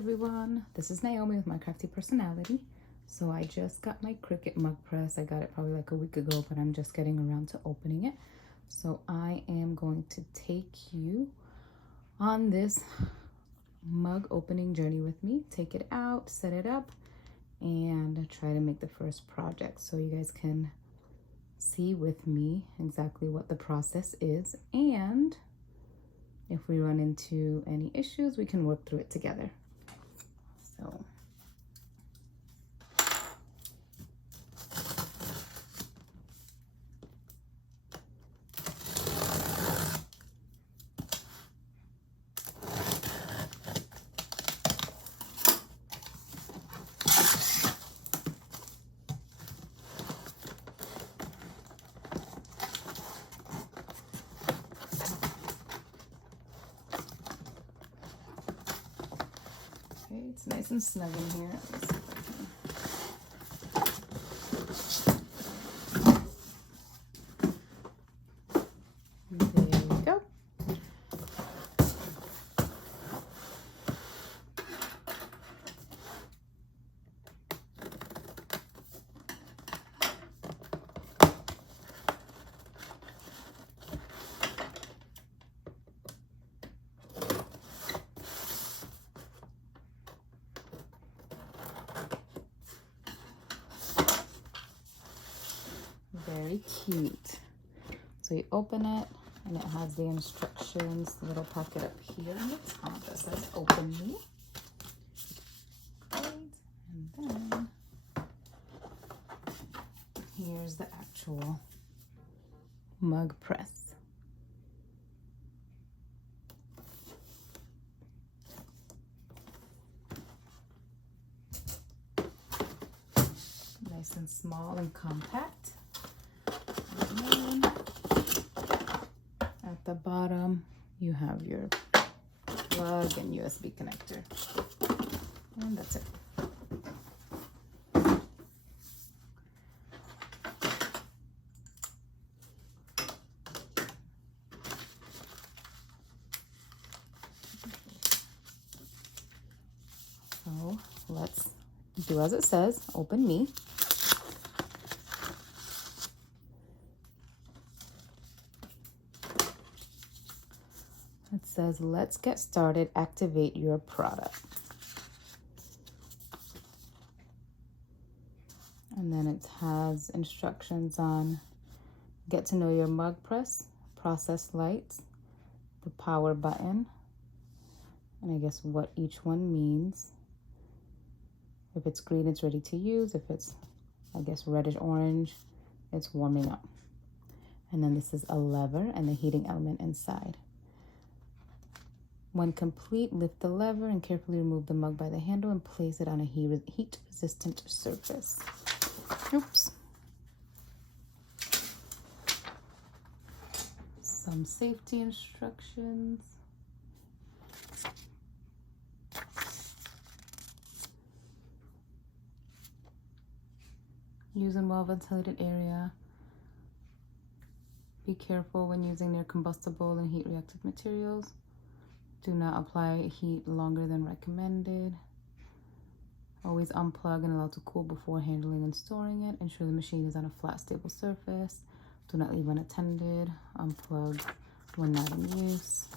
everyone, this is Naomi with My Crafty Personality. So I just got my Cricut Mug Press. I got it probably like a week ago, but I'm just getting around to opening it. So I am going to take you on this mug opening journey with me. Take it out, set it up, and try to make the first project so you guys can see with me exactly what the process is, and if we run into any issues, we can work through it together. So it's nice and snug in here. Let's see if I can. There we go. Very cute. So you open it and it has the instructions, the little pocket up here on the top that says open me. Right. And then here's the actual mug press. Nice and small and compact. And at the bottom, you have your plug and USB connector. And that's it. So let's do as it says, open me. It says, let's get started, activate your product. And then it has instructions on get to know your mug press, process lights, the power button, and I guess what each one means. If it's green, it's ready to use. If it's, I guess, reddish orange, it's warming up. And then this is a lever and the heating element inside. When complete, lift the lever and carefully remove the mug by the handle and place it on a heat-resistant surface. Oops. Some safety instructions. Use in well-ventilated area. Be careful when using near combustible and heat-reactive materials. Do not apply heat longer than recommended. Always unplug and allow to cool before handling and storing it. Ensure the machine is on a flat, stable surface. Do not leave unattended. Unplug when not in use.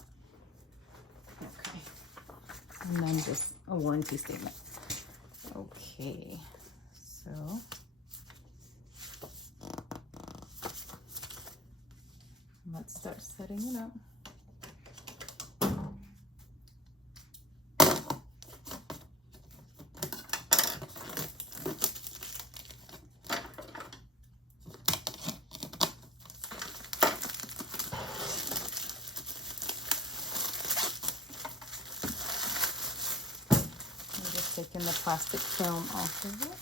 Okay. And then just a warranty statement. Okay. So let's start setting it up. Taking the plastic film off of it.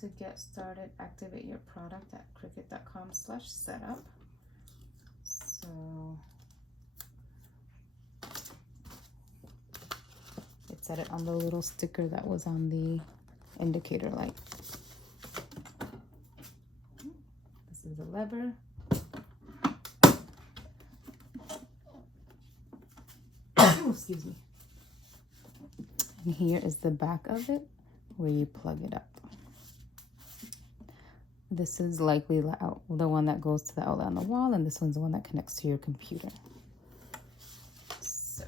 To get started, activate your product at cricut.com/setup. So it said it on the little sticker that was on the indicator light. This is a lever. Excuse me. And here is the back of it where you plug it up. This is likely the one that goes to the outlet on the wall, and this one's the one that connects to your computer. So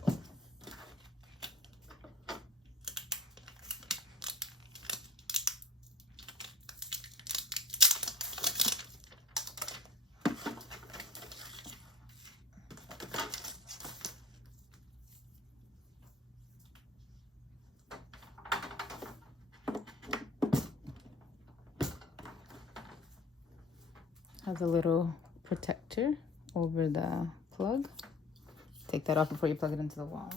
has a little protector over the plug. Take that off before you plug it into the wall.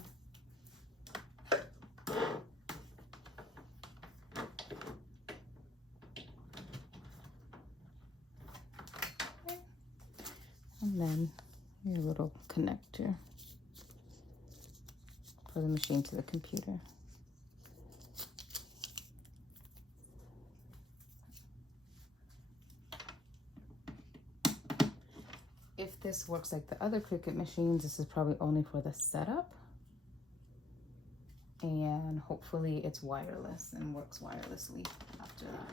Okay. And then your little connector for the machine to the computer. If this works like the other Cricut machines, this is probably only for the setup. And hopefully it's wireless and works wirelessly after that.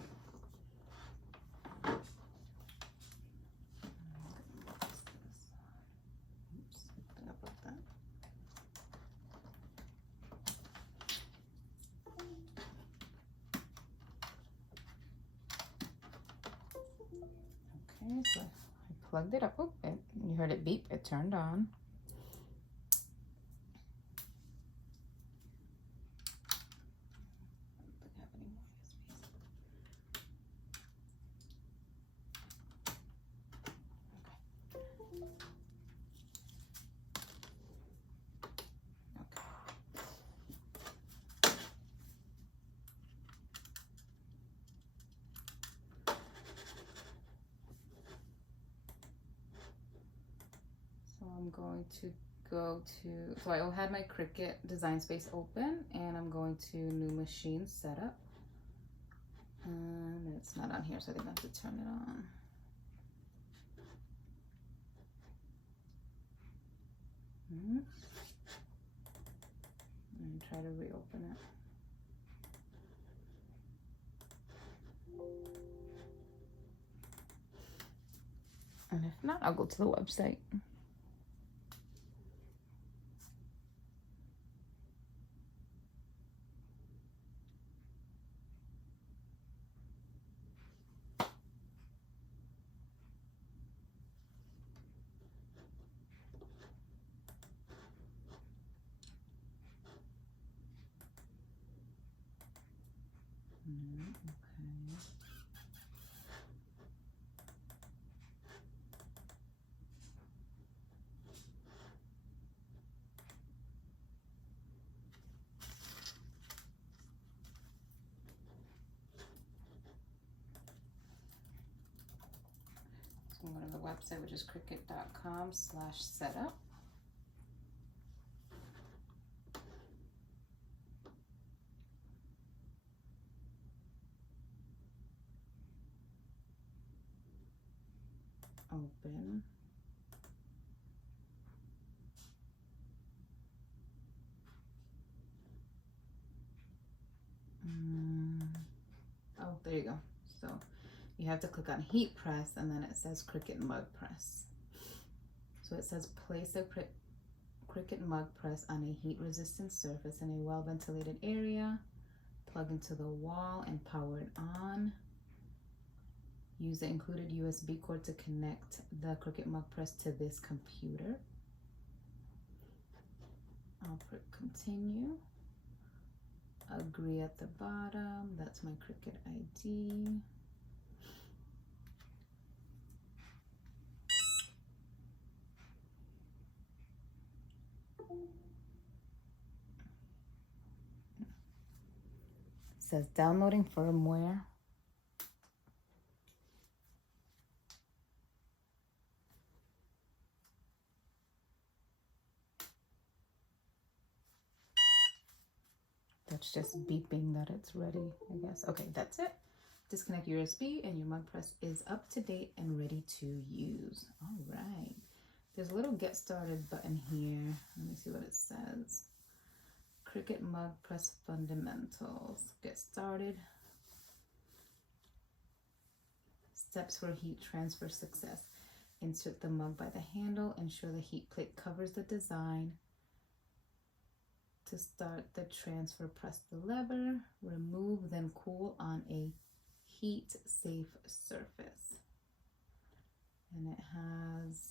Okay, so I plugged it up. Oh, you heard it beep. It turned on. I'm going to go to, so I had my Cricut design space open, and I'm going to new machine setup. And it's not on here, so I think I have to turn it on. And try to reopen it. And if not, I'll go to the website. I'm going to the website, which is cricut.com/setup. Open. Oh, there you go. So you have to click on heat press, and then it says Cricut Mug Press. So it says place a Cricut Mug Press on a heat resistant surface in a well ventilated area. Plug into the wall and power it on. Use the included USB cord to connect the Cricut Mug Press to this computer. I'll put continue. Agree at the bottom. That's my Cricut ID. It says downloading firmware. That's just beeping that it's ready, I guess. Okay, that's it. Disconnect USB and your mug press is up to date and ready to use. All right. There's a little get started button here. Let me see what it says. Cricut Mug Press Fundamentals. Get started. Steps for heat transfer success. Insert the mug by the handle. Ensure the heat plate covers the design. To start the transfer, press the lever. Remove, then cool on a heat-safe surface. And it has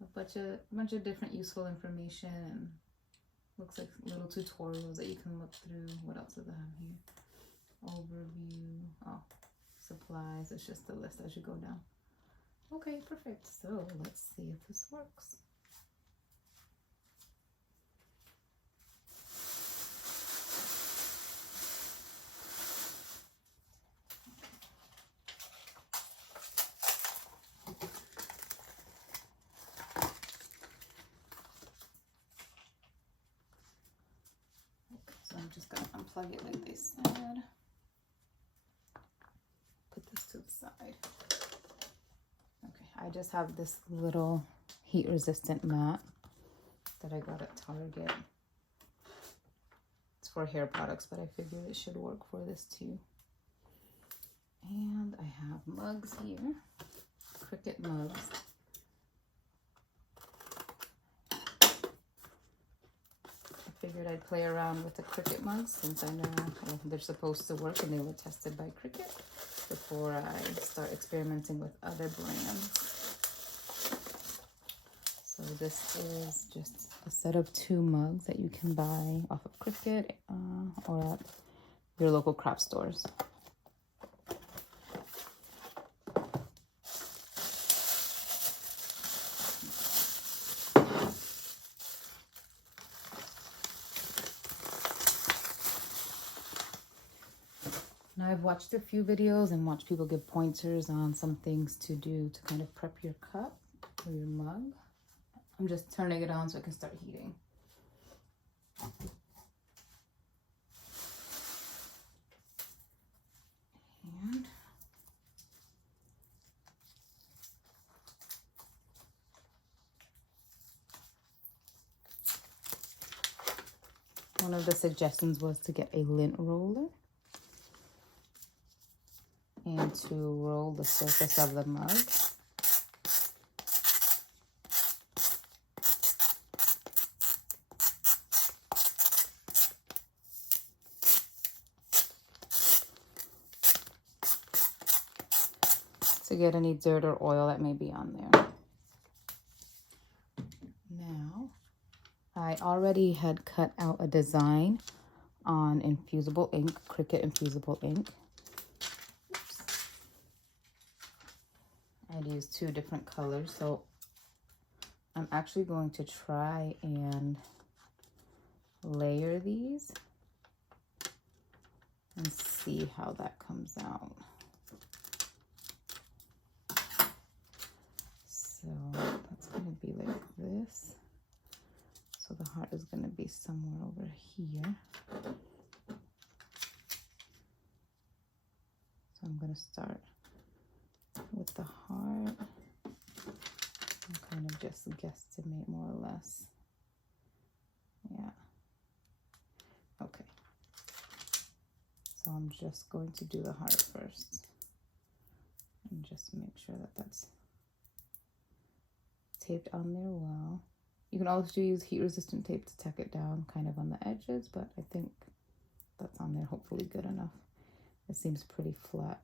a bunch of different useful information, and looks like little tutorials that you can look through. What else does it have here? Overview. Oh, supplies. It's just the list as you go down. Okay, perfect. So let's see if this works. So I'm just gonna unplug it like they said. Put this to the side. Okay, I just have this little heat resistant mat that I got at Target. It's for hair products, but I figured it should work for this too. And I have mugs here, Cricut mugs. Figured I'd play around with the Cricut mugs since I know they're supposed to work and they were tested by Cricut before I start experimenting with other brands. So this is just a set of 2 mugs that you can buy off of Cricut or at your local craft stores. Now I've watched a few videos and watched people give pointers on some things to do to kind of prep your cup or your mug. I'm just turning it on so it can start heating. And one of the suggestions was to get a lint roller and to roll the surface of the mug. To get any dirt or oil that may be on there. Now, I already had cut out a design on infusible ink, Cricut infusible ink. I'd use 2 different colors, so I'm actually going to try and layer these and see how that comes out. So that's going to be like this. So the heart is going to be somewhere over here. So I'm going to start with the heart and kind of just guesstimate more or less. Yeah. Okay. So I'm just going to do the heart first and just make sure that that's taped on there well. You can also use heat resistant tape to tack it down kind of on the edges, but I think that's on there hopefully good enough. It seems pretty flat.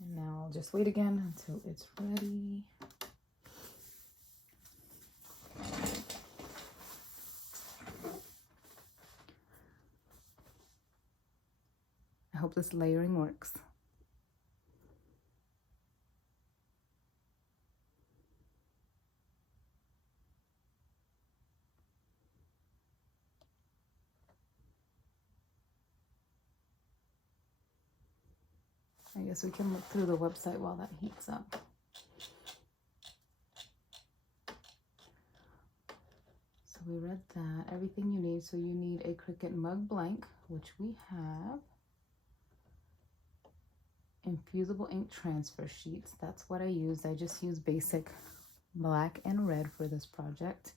And now I'll just wait again until it's ready. I hope this layering works. I guess we can look through the website while that heats up. So we read that, everything you need. So you need a Cricut mug blank, which we have, infusible ink transfer sheets. That's what I used. I just used basic black and red for this project.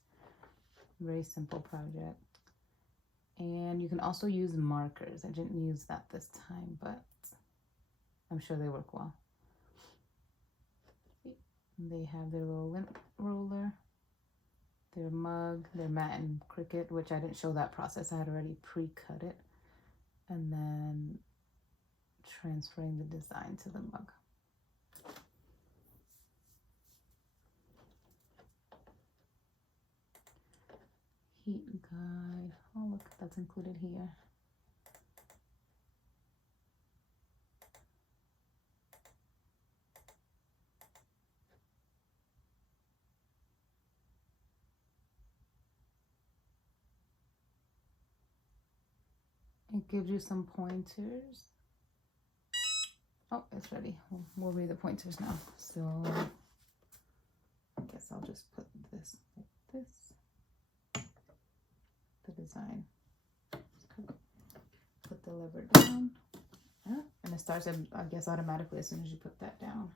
Very simple project. And you can also use markers. I didn't use that this time, but I'm sure they work well. They have their little lint roller, their mug, their mat and Cricut, which I didn't show that process. I had already pre-cut it. And then transferring the design to the mug. Heat guide. Oh, look, that's included here. It gives you some pointers. Oh, it's ready. We'll read the pointers now. So I guess I'll just put this like this. The design. Put the lever down. And it starts, I guess, automatically as soon as you put that down.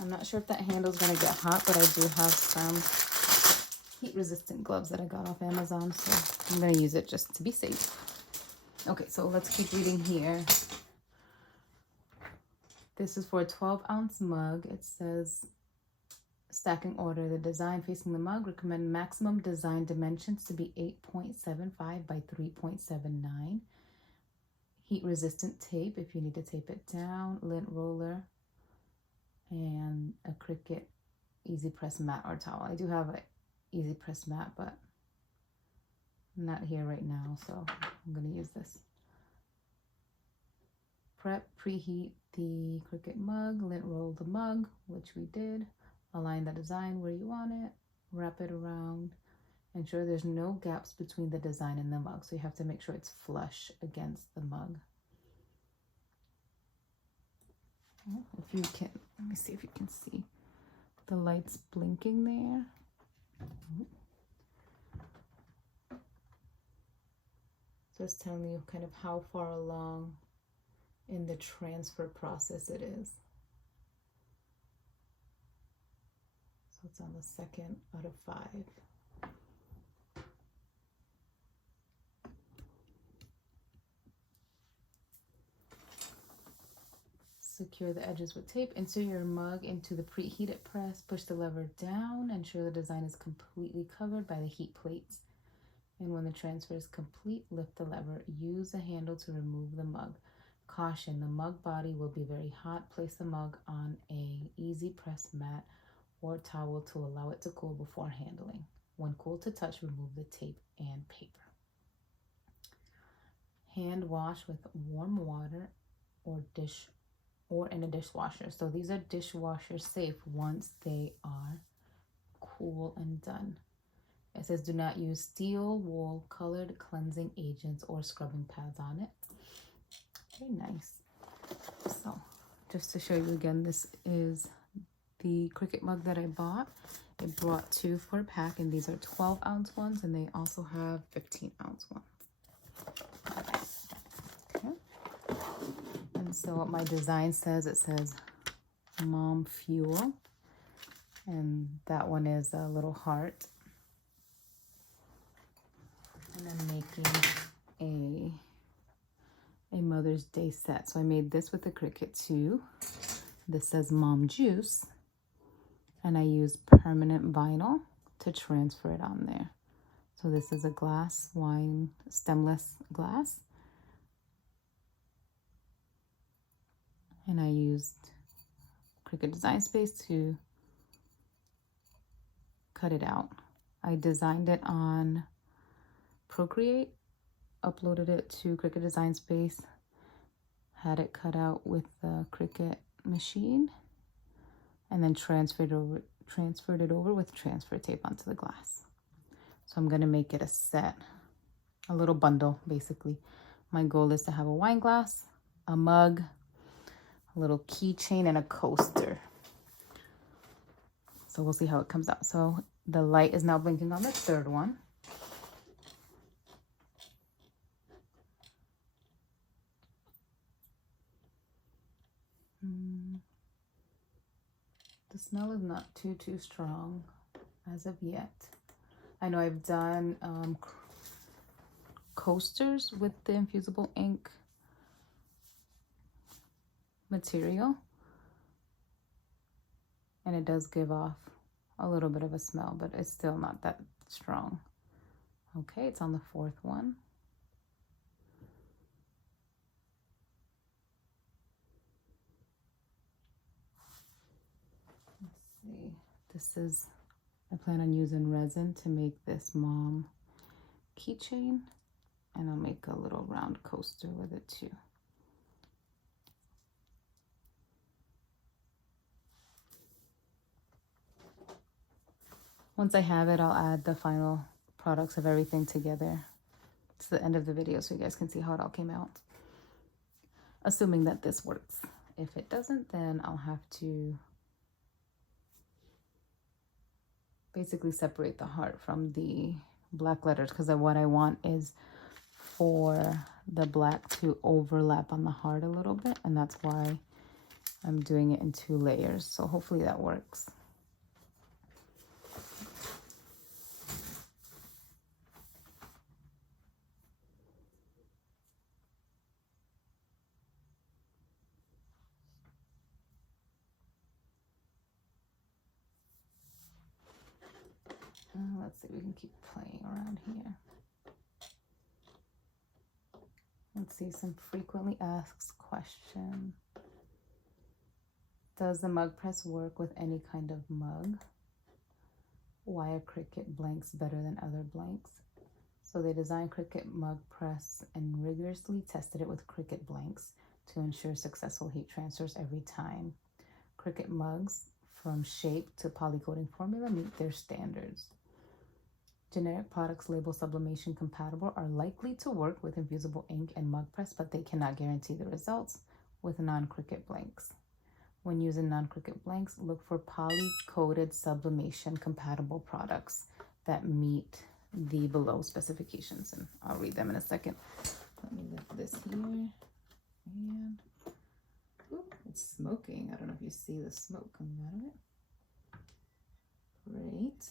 I'm not sure if that handle's gonna get hot, but I do have some heat-resistant gloves that I got off Amazon, so I'm gonna use it just to be safe. Okay, so let's keep reading here. This is for a 12-ounce mug. It says, stacking order. The design facing the mug, recommend maximum design dimensions to be 8.75 by 3.79. Heat-resistant tape if you need to tape it down, lint roller, and a Cricut easy press mat or towel. I do have a easy press mat, but I'm not here right now, so I'm gonna use this. Preheat the Cricut mug, lint roll the mug, which we did. Align the design where you want it, wrap it around. Ensure there's no gaps between the design and the mug, so you have to make sure it's flush against the mug. If you can, let me see if you can see the lights blinking there. So it's telling you kind of how far along in the transfer process it is. So it's on the 2nd out of 5. Secure the edges with tape. Insert your mug into the preheated press. Push the lever down. Ensure the design is completely covered by the heat plates. And when the transfer is complete, lift the lever. Use the handle to remove the mug. Caution, the mug body will be very hot. Place the mug on a easy press mat or towel to allow it to cool before handling. When cool to touch, remove the tape and paper. Hand wash with warm water or in a dishwasher. So these are dishwasher safe once they are cool and done. It says do not use steel wool colored cleansing agents or scrubbing pads on it. Very nice. So just to show you again, this is the Cricut mug that I bought. It brought 2 for a pack, and these are 12-ounce ones, and they also have 15-ounce ones. Okay. And so what my design says, it says Mom Fuel, and that one is a little heart. And I'm making a Mother's Day set. So I made this with the Cricut too. This says Mom Juice, and I use permanent vinyl to transfer it on there. So this is a glass wine, stemless glass. And I used Cricut Design Space to cut it out. I designed it on Procreate, uploaded it to Cricut Design Space, had it cut out with the Cricut machine, and then transferred it over with transfer tape onto the glass. So I'm gonna make it a set, a little bundle basically. My goal is to have a wine glass, a mug, a little keychain, and a coaster. So we'll see how it comes out. So the light is now blinking on the 3rd one. smell is not too strong as of yet. I know I've done coasters with the infusible ink material, and it does give off a little bit of a smell, but it's still not that strong. Okay, it's on the fourth one. Let's see. This is, I plan on using resin to make this mom keychain, and I'll make a little round coaster with it too. Once I have it, I'll add the final products of everything together to the end of the video so you guys can see how it all came out. Assuming that this works. If it doesn't, then I'll have to basically separate the heart from the black letters, because what I want is for the black to overlap on the heart a little bit, and that's why I'm doing it in 2 layers. So hopefully that works. Let's see, we can keep playing around here. Let's see, some frequently asked question. Does the mug press work with any kind of mug? Why are Cricut blanks better than other blanks? So they designed Cricut Mug Press and rigorously tested it with Cricut blanks to ensure successful heat transfers every time. Cricut mugs, from shape to polycoating formula, meet their standards. Generic products labeled sublimation compatible are likely to work with infusible ink and mug press, but they cannot guarantee the results with non-Cricut blanks. When using non-Cricut blanks, look for poly-coated sublimation compatible products that meet the below specifications, and I'll read them in a second. Let me lift this here, and it's smoking. I don't know if you see the smoke coming out of it. Great.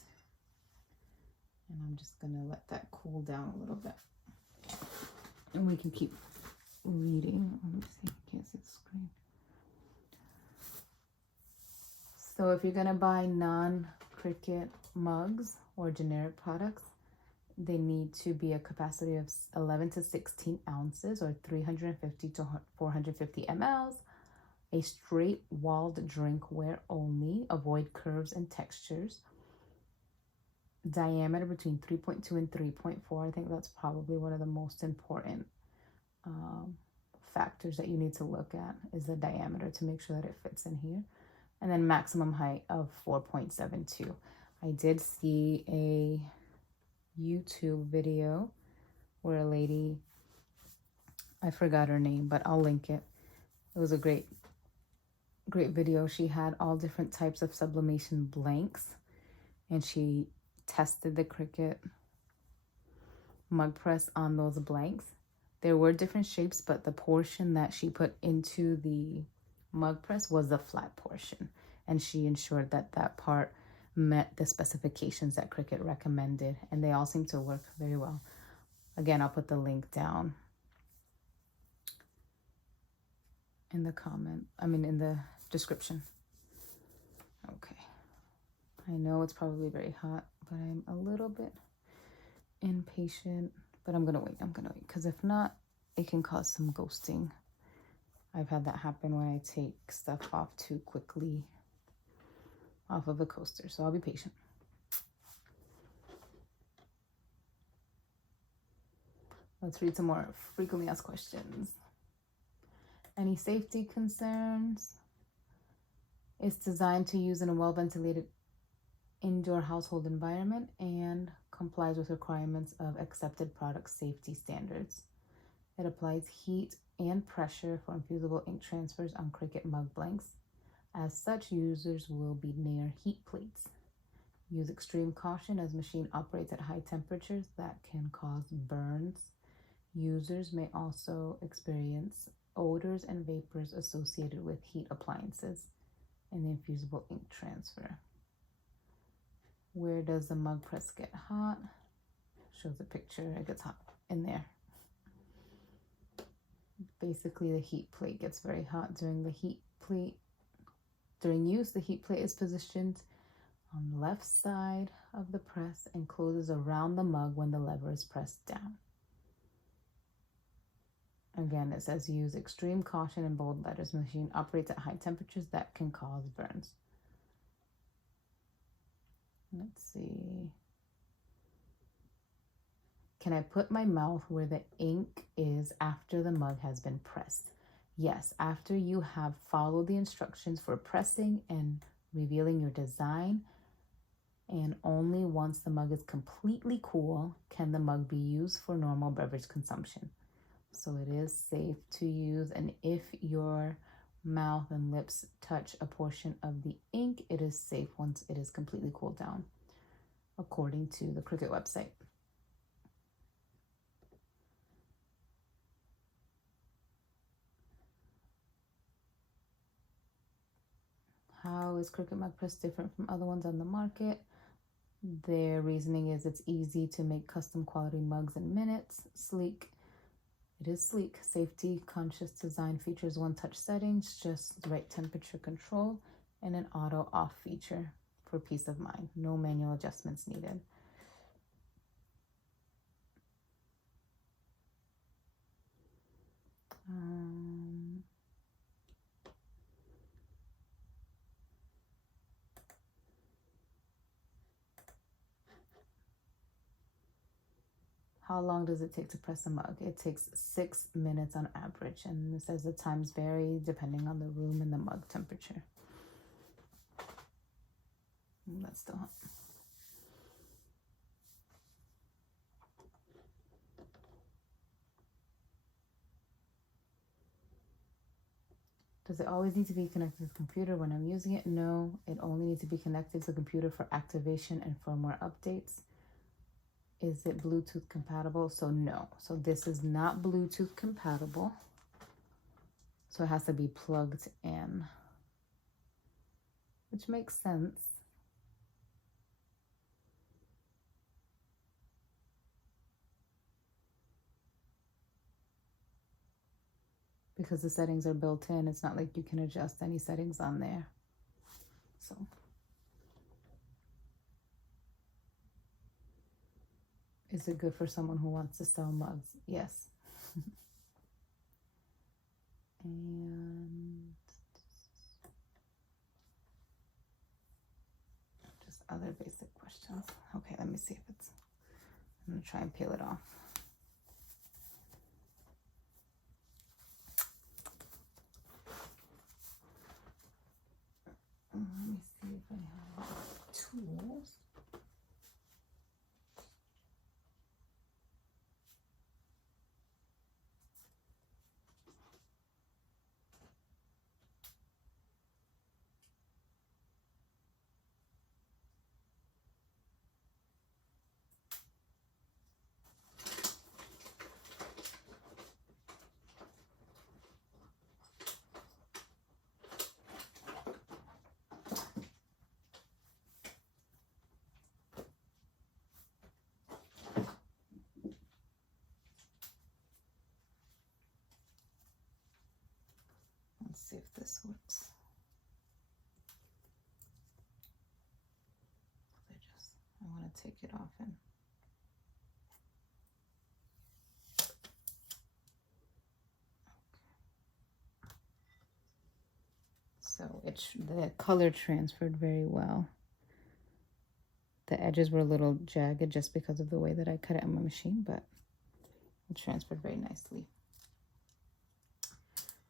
And I'm just gonna let that cool down a little bit, and we can keep reading. Let me see, I can't see the screen. So if you're gonna buy non-Cricut mugs or generic products, they need to be a capacity of 11 to 16 ounces or 350 to 450 mLs, a straight walled drinkware only, avoid curves and textures, diameter between 3.2 and 3.4. I think that's probably one of the most important factors that you need to look at, is the diameter, to make sure that it fits in here. And then maximum height of 4.72. I did see a YouTube video where a lady, I forgot her name, but I'll link it. It was a great video. She had all different types of sublimation blanks, and she tested the Cricut mug press on those blanks. There were different shapes, but the portion that she put into the mug press was the flat portion, and she ensured that that part met the specifications that Cricut recommended, and they all seem to work very well. Again, I'll put the link down in the in the description. Okay. I know it's probably very hot, but I'm a little bit impatient, but I'm gonna wait, because if not, it can cause some ghosting. I've had that happen when I take stuff off too quickly off of the coaster, so I'll be patient. Let's read some more frequently asked questions. Any safety concerns? It's designed to use in a well-ventilated indoor household environment and complies with requirements of accepted product safety standards. It applies heat and pressure for infusible ink transfers on Cricut mug blanks. As such, users will be near heat plates. Use extreme caution as machine operates at high temperatures that can cause burns. Users may also experience odors and vapors associated with heat appliances. and the infusible ink transfer. Where does the mug press get hot? Shows a picture. It gets hot in there. Basically, the heat plate gets very hot during the heat plate. During use, the heat plate is positioned on the left side of the press and closes around the mug when the lever is pressed down. Again, it says use extreme caution in bold letters. Machine operates at high temperatures that can cause burns. Let's see. Can I put my mouth where the ink is after the mug has been pressed? Yes, after you have followed the instructions for pressing and revealing your design, and only once the mug is completely cool can the mug be used for normal beverage consumption. So it is safe to use, and if your mouth and lips touch a portion of the ink, it is safe once it is completely cooled down, according to the Cricut website. How is Cricut Mug Press different from other ones on the market? Their reasoning is it's easy to make custom quality mugs in minutes, sleek. It is sleek, safety conscious design, features one-touch settings, just the right temperature control, and an auto off feature for peace of mind. No manual adjustments needed. How long does it take to press a mug? It takes 6 minutes on average, and it says the times vary depending on the room and the mug temperature. That's still hot. Does it always need to be connected to the computer when I'm using it? No, it only needs to be connected to the computer for activation and firmware updates. Is it Bluetooth compatible? So no. So this is not Bluetooth compatible. So it has to be plugged in, which makes sense. Because the settings are built in, it's not like you can adjust any settings on there. So is it good for someone who wants to sell mugs? Yes. And just other basic questions. Okay, let me see if it's, I'm gonna try and peel it off. Let me see if I have tools. Let's see if this works. I want to take it off and so the color transferred very well. The edges were a little jagged just because of the way that I cut it on my machine, but it transferred very nicely.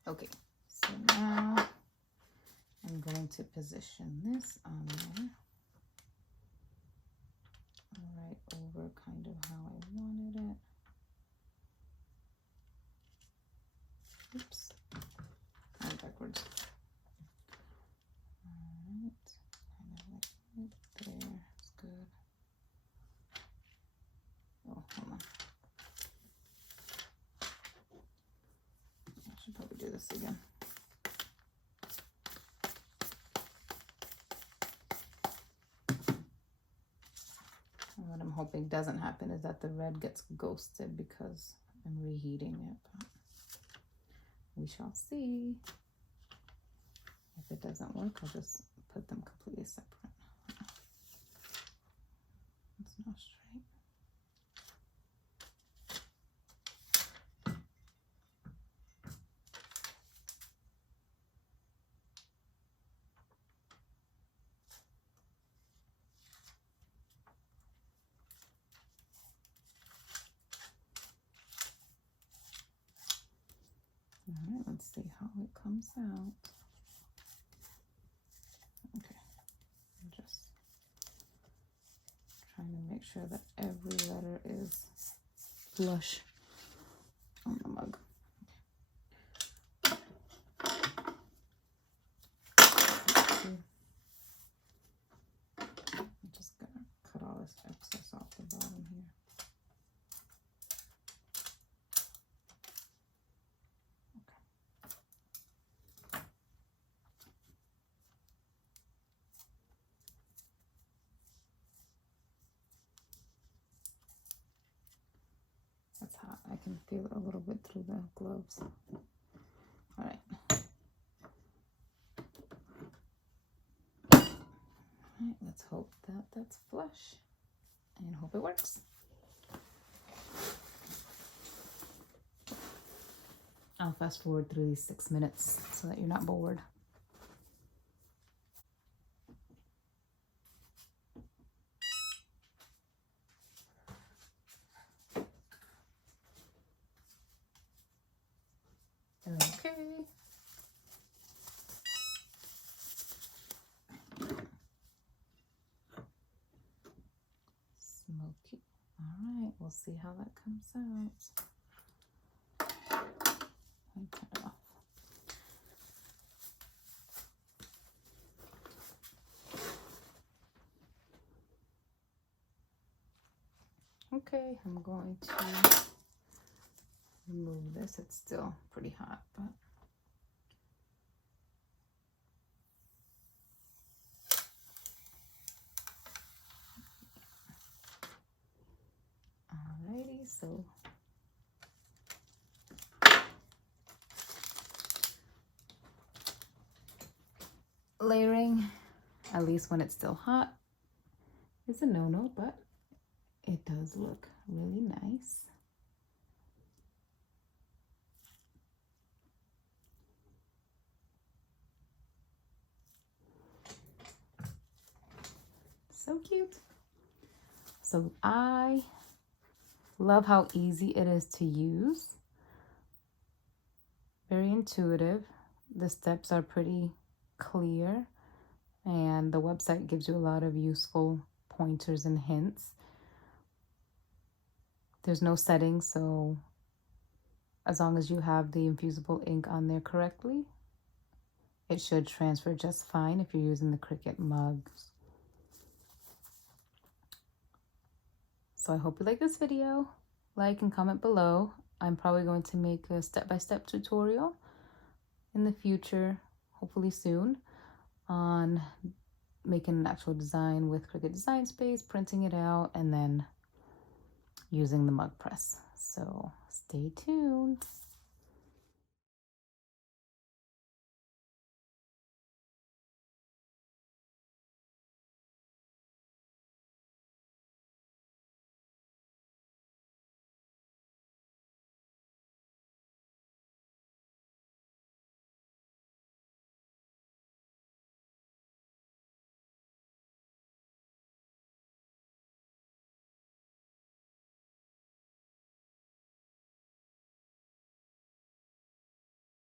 Okay, so now I'm going to position this on there, right over kind of how I wanted it. Oops, I'm backwards. All right, kind of like right there. It's good. Oh, hold on. I should probably do this again. What I'm hoping doesn't happen is that the red gets ghosted because I'm reheating it. But we shall see. If it doesn't work, I'll just put them completely separate. It's not straight. All right, let's see how it comes out. Okay, I'm just trying to make sure that every letter is flush on the mug. Okay. I'm just gonna cut all this excess off the bottom here. That's hot. I can feel it a little bit through the gloves. All right. All right, let's hope that that's flush and hope it works. I'll fast forward through these 6 minutes so that you're not bored. Okay. Smoky. All right, we'll see how that comes out. And turn it off. Okay, I'm going to remove this. It's still pretty hot, but alrighty, so layering, at least when it's still hot, is a no-no, but it does look really nice. So cute. So I love how easy it is to use. Very intuitive. The steps are pretty clear, and the website gives you a lot of useful pointers and hints. There's no settings, so as long as you have the infusible ink on there correctly, it should transfer just fine if you're using the Cricut mugs. So I hope you like this video. Like and comment below. I'm probably going to make a step-by-step tutorial in the future, hopefully soon, on making an actual design with Cricut Design Space, printing it out, and then using the mug press. So stay tuned.